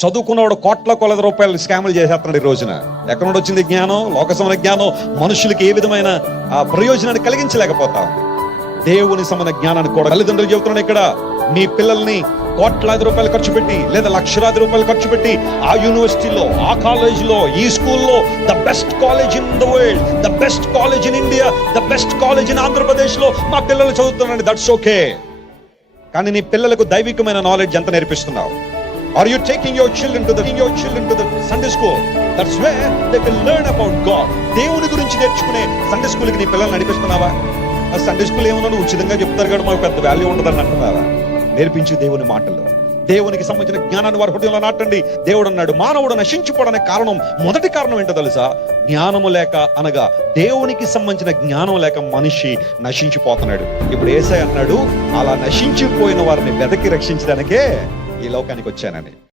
చదువుకున్నవాడు కోట్ల కొలది రూపాయలు స్కాములు చేసేస్తున్నాడు ఈ రోజున. ఎక్కడ నుండి వచ్చింది జ్ఞానం? లోక సంబంధ జ్ఞానం మనుషులకి ఏ విధమైన ప్రయోజనాన్ని కలిగించలేకపోతా ఉంది. దేవుని సంబంధ జ్ఞానాన్ని కూడా తల్లిదండ్రులు చెబుతున్నాడు ఇక్కడ, మీ పిల్లల్ని కోట్లాది రూపాయలు ఖర్చు పెట్టి లేదా లక్షలాది రూపాయలు ఖర్చు పెట్టి ఆ యూనివర్సిటీలో, ఆ కాలేజీలో, ఈ స్కూల్లో, the best college in the world, the best college in India, the best college in Andhra Pradesh లో మా పిల్లలు చదువుతున్నారండి. That's okay. కానీ నీ పిల్లలకు దైవికమైన నాలెడ్జ్ ఎంత నేర్పిస్తున్నావు? Are you taking your children to the Sunday school? That's where they will learn about God. దేవుని గురించి నేర్చుకునే సండే స్కూల్కి నీ పిల్లల్ని నడిపిస్తున్నావా? ఆ సండే స్కూల్ ఏమన్నా ఉచితంగా చెప్తారు కదా, మాకు పెద్ద వాల్యూ ఉండదని అంటున్నారా? నేర్పించి దేవుని మాటలు, దేవునికి సంబంధించిన జ్ఞానాన్ని వారి హృదయంలో నాటండి. దేవుడు అన్నాడు, మానవుడు నశించిపోవడానికి కారణం, మొదటి కారణం ఏంటో తెలుసా? జ్ఞానము లేక, అనగా దేవునికి సంబంధించిన జ్ఞానం లేక మనిషి నశించిపోతున్నాడు. ఇప్పుడు యేసయ్య అన్నాడు, అలా నశించిపోయిన వారిని వెదకి రక్షించడానికే ఈ లోకానికి వచ్చానని.